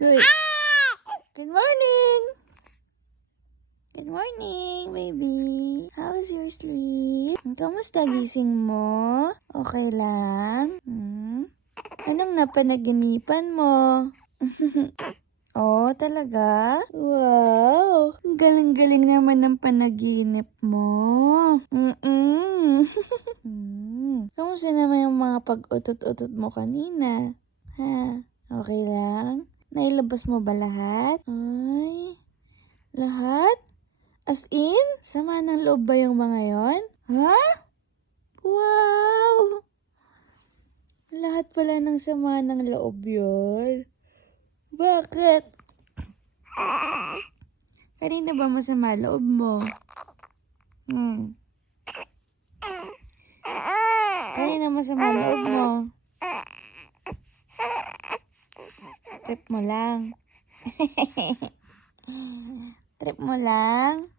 Good. Good morning. Good morning, baby. How was your sleep? Kamusta gising mo? Okay lang? Anong napanaginipan mo? Oh, talaga? Wow! Ang galing-galing naman ng panaginip mo. Kamusta naman yung mga pag-utot-utot mo kanina? Ha? Okay lang? Nailabas mo ba lahat? Ay, lahat? As in? Sama ng loob ba yung mga yon? Ha? Wow! Lahat pala ng sama ng loob yun. Bakit? Kanina ba masama loob mo? Kanina masama loob mo? Trip mo lang. Trip mo lang?